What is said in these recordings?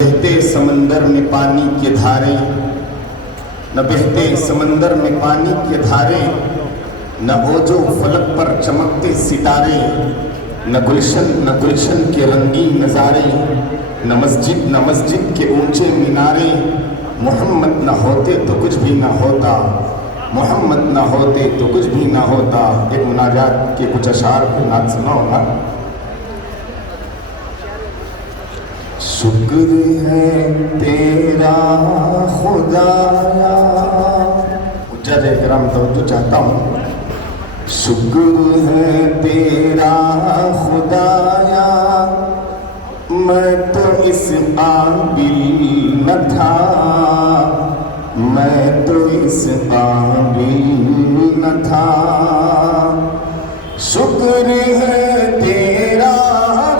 بہتے سمندر میں پانی کے دھارے، نہ بہتے سمندر میں پانی کے دھارے، نہ اوجو فلک پر چمکتے ستارے، نہ گلشن کے رنگین نظارے، نہ مسجد کے اونچے مینارے۔ محمد نہ ہوتے تو کچھ بھی نہ ہوتا، محمد نہ ہوتے تو کچھ بھی نہ ہوتا۔ ایک مناجات کے کچھ اشعار پہ نعت سناؤں گا۔ شکر ہے تیرا خدایا، حجاج اکرام توجہ چاہتا ہوں۔ شکر ہے تیرا خدایا، میں تو اس قابل نہ تھا، میں تو اس قابل نہ تھا۔ شکر ہے تیرا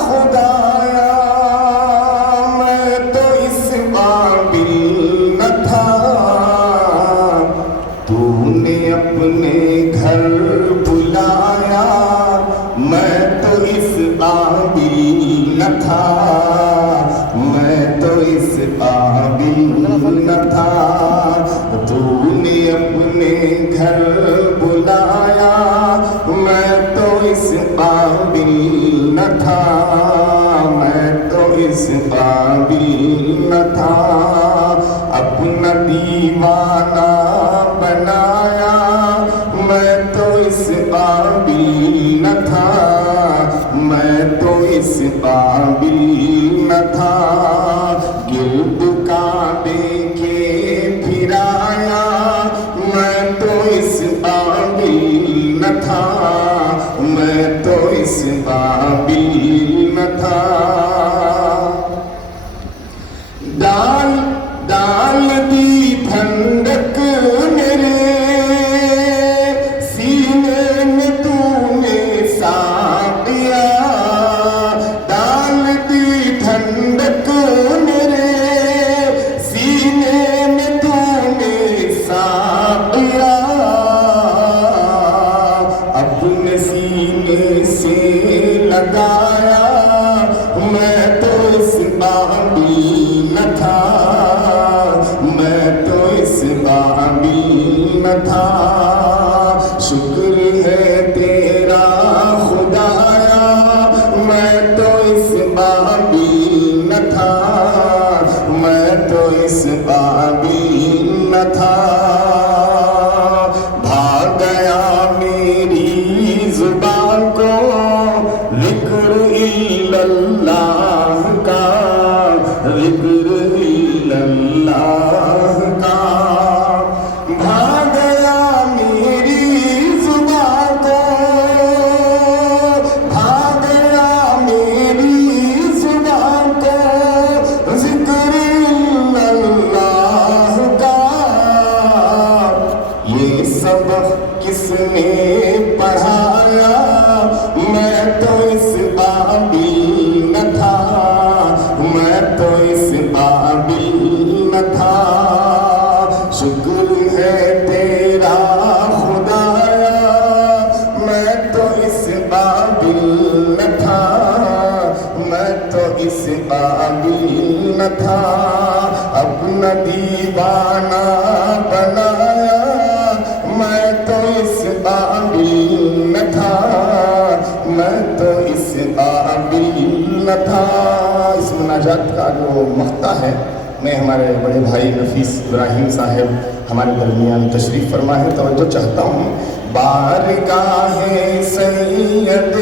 خدایا، میں تو اس قابل نہ تھا، تو نے اپنے گھر بلایا، میں تو اس قابل نہ تھا، میں تو اس قابل نہ تھا، تو نے اپنے گھر بلایا، میں تو اس قابل نہ تھا، میں تو اس قابل نہ تھا۔ اپنا دیوانہ بنایا، میں تو اس قابل نہ تھا، میں تو اس قابل نہ تھا۔ گرد کعبے کے پھرایا، میں تو اس قابل نہ تھا، میں تو اس قابل نہ تھا۔ ڈال دی ٹھنڈک میرے سینے میں تو نے ساقیا، ڈال دی ٹھنڈک میرے سینے میں تو نے ساقیا، اپنے سینے سے لگایا، میں تو اس قابل نہ تھا، میں تو اس قابل نہ تھا۔ شکر ہے تیرا خدایا، میں تو اس قابل نہ تھا، میں تو اس قابل نہ تھا۔ بھاگ گیا میری زبان کو ذکر الا اللہ کا، ذکر الا اللہ کا۔ بھاگ گیا میری زبان کو، بھاگ گیا میری زبان کو ذکر الا اللہ کا۔ یہ سبق کس نے پڑھایا، میں تو اس قابل نہ تھا، میں تو اس قابل نہ تھا۔ شکر ہے تیرا خدایا، میں تو اس قابل نہ تھا، میں تو اس قابل نہ تھا۔ اپنا دیوانہ بنایا، میں تو اس قابل نہ تھا، میں تو اس قابل نہ تھا۔ اس مناجات کا جو مقطع ہے، میں ہمارے بڑے بھائی نفیس ابراہیم صاحب ہمارے درمیان تشریف فرما ہے، توجہ چاہتا ہوں۔ بارگاہ سید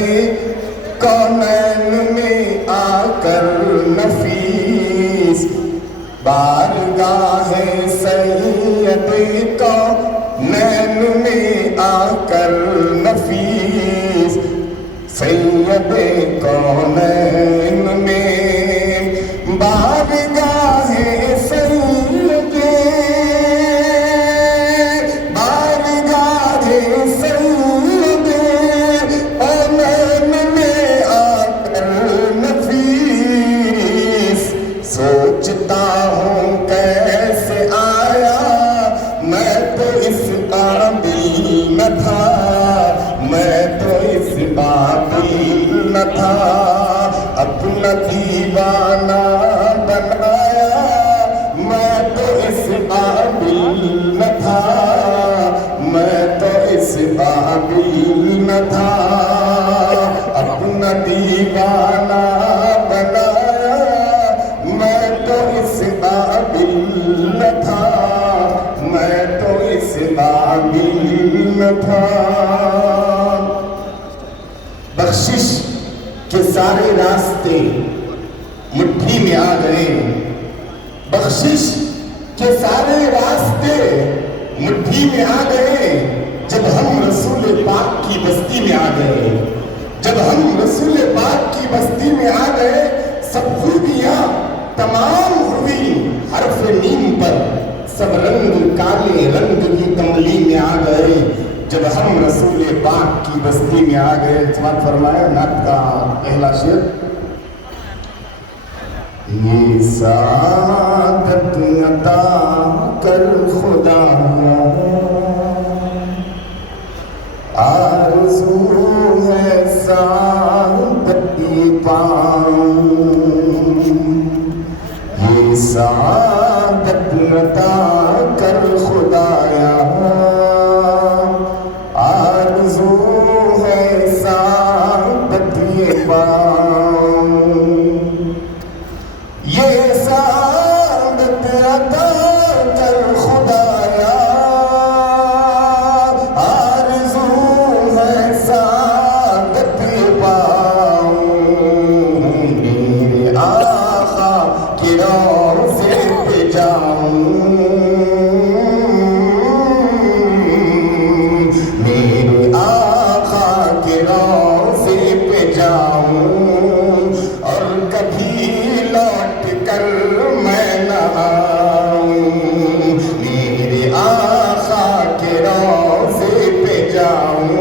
کونین میں آ کر نفیس، بارگاہ سید کونین میں آ کر نفیس، سید کونین میں بارگاہ سید، بارگاہ سید کونین میں آ کر نفیس، سوچتا ہوں کیسے آیا، میں تو اس قابل نہ تھا، میں تو اس قابل نہ تھا۔ اپنا دیوانہ بنایا، قابل نہ تھا، بخشش کے سارے راستے مٹھی میں آ گئے، بخشش کے سارے راستے مٹھی میں آ گئے، جب ہم رسول پاک کی بستی میں آ گئے، جب ہم رسول پاک کی بستی میں آ گئے، سب خوبیاں تمام ہوئی حرف نیم پر، سب رنگ کالے رنگ کی کملی میں آ گئے، جب ہم رسول پاک کی بستی میں آ گئے۔ سماعت فرمایا نعت کا پہلا شعر، یہ سعادت عطا کر خدایا، آرزو ہے سعادت پاؤں، یہ سعادت عطا کر خدایا، آرزو ہے سعادت پاؤں، یہ سعادت عطا کر خدایا، آرزو ہے سعادت پاؤں، میرے آقا کے روضے پہ جاؤں، میرے آقا کے روضے پہ جاؤں، اور کبھی لوٹ کر میں نہ آؤں، میرے آقا کے روضے پہ جاؤں،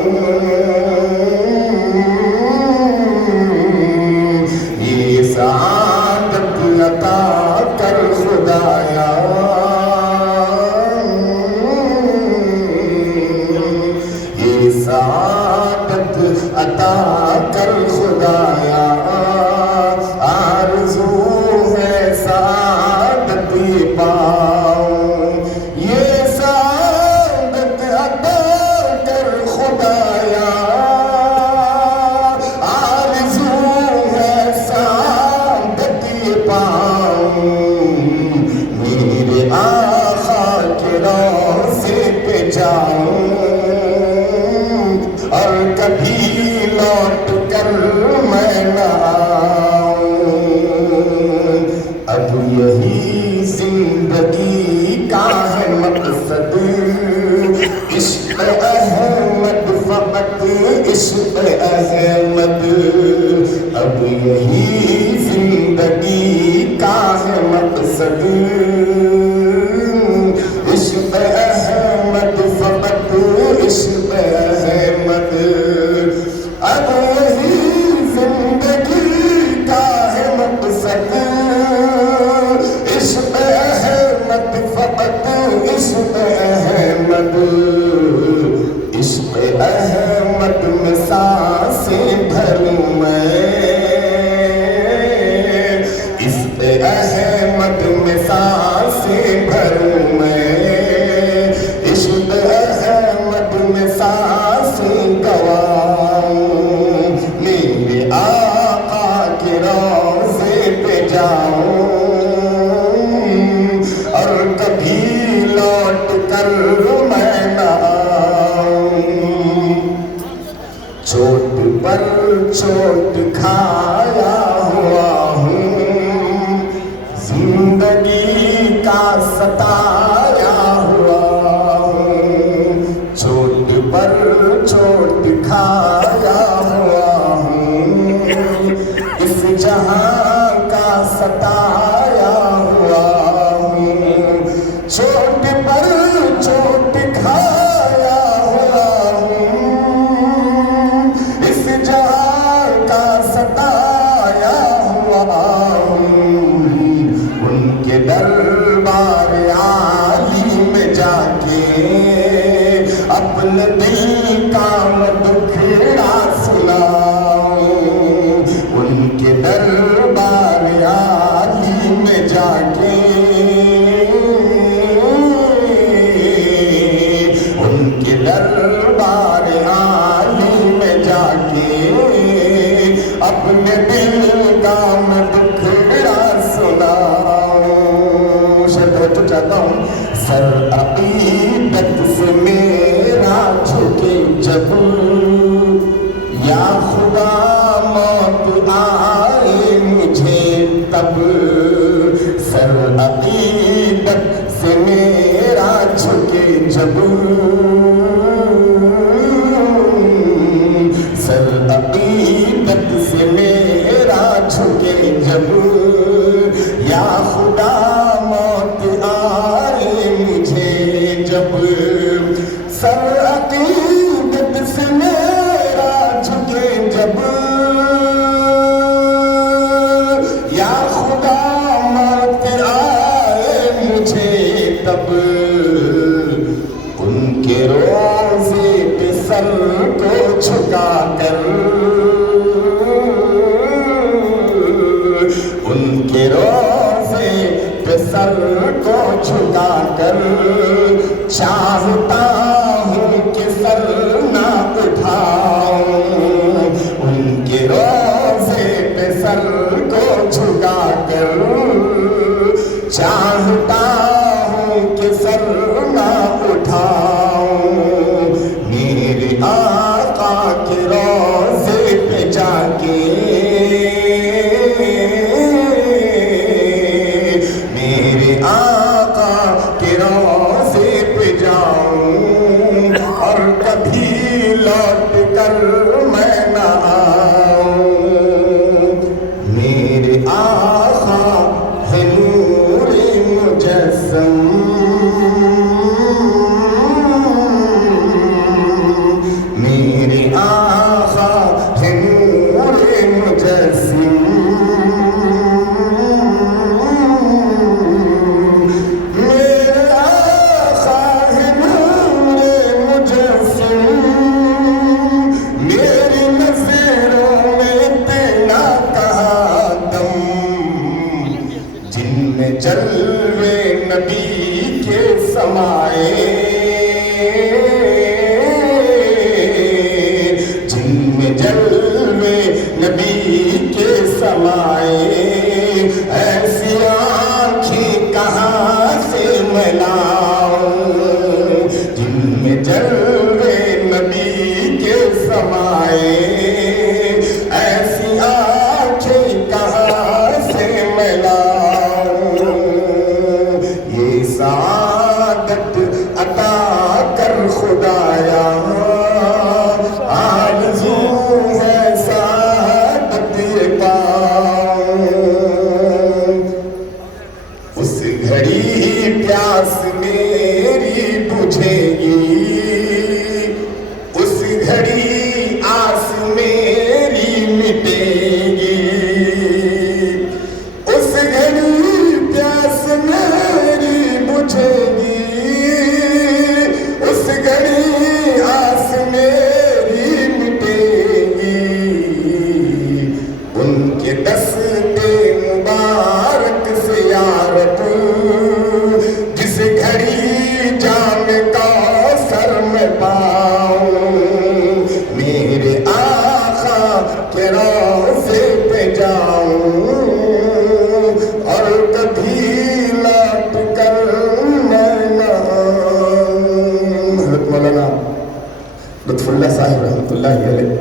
یہ سعادت عطا کر خدایا، یہ سعادت عطا کر خدایا، آرزو ہے سعادت پاؤں، یہ سعادت عطا کر خدایا، آرزو ہے سعادت پاؤں، میرے آقا کے روضے پہ جاؤں، اور کبھی لوٹ کر میں نہ آؤں، اب یہی زندگی کا ہے مقصد، عشق احمد فقط عشق احمد، اب یہی زندگی کا ہے مقصد، عشق احمد فقط عشق احمد، اب یہی زندگی کا ہے مقصد، عشق احمد فقط عشق احمد، عشق احمد میں سانسیں بھروں میں، عشق احمد میں سانسیں بھروں میں، عشق احمد میں سانسیں گواؤں، میرے آقا کے روضے پہ جاؤں، اور کبھی لوٹ کر میں نہ آؤں، چوٹ پر چوٹ کھایا ہوا ہوں، زندگی کا ستایا ہوا ہوں، چوٹ پر چوٹ کھایا ہوا ہوں، اس جہاں کا ستایا ہوا ہوں، چوٹ پر چوٹ کھایا ہوا ہوں، اس جہاں کا ستایا ہوا ہوں، ان کے دربار عالی میں جا کے اپنے دل کا دکھڑا سناؤں، ان کے دربار عالی میں جا کے ان کے دربار عالی میں جا کے اپنے دل کا میں دکھڑا سناؤں، شاید تو چاہتا ہوں سر عقیدت سے جب سر عقیدت سے میرا جھکے جب یا خدا موت آئے مجھے جب سر عقیدت سے میرا جھکے جب یا خدا موت آئے مجھے تب ان کے روزے پہ سر کو جھکا کر ان کے روزے پہ سر کو جھکا کر چاہتا ہوں کہ سر نہ اٹھاؤں ان کے روزے پہ سر کو جھکا کر چاہتا ہوں کہ سر نہ اٹھاؤں میرے آقا کے روزے پہ جا کے میرے آقا کے روزے پہ جاؤں اور کبھی لوٹ کر میں نہ آؤں میرے آقا ہے نور مجسم میرے آقا ہے نور مجسم میرے آقا ہے نور مجسم میری نظروں میں تیرا کہا دم جن میں جلوے نبی کے سمائے جن میں جلوے نبی کے سمائے ایسی آنکھیں کہاں سے میں لاؤں جن میں جلوے نبی کے سمائے ایسی آنکھیں کہاں سے میں لاؤں یہ سعادت عطا کر خدایا آرزو ہے سعادت یہ پاؤں اس گھڑی پیاس میری بجھے گی اس گھڑی آس میری مٹے گی اس گھڑی پیاس میری بجھے گی اس گھڑی آس میری مٹے گی ان کے دستے مبارک سے یا رب جس گھڑی جام کوثر میں پاؤں میرے آقا کے روزے پہ جاؤں اور کبھی لوٹ کر میں نہ آؤں حضرت مولانا لطف اللہ صاحب رحمۃ اللہ علیہ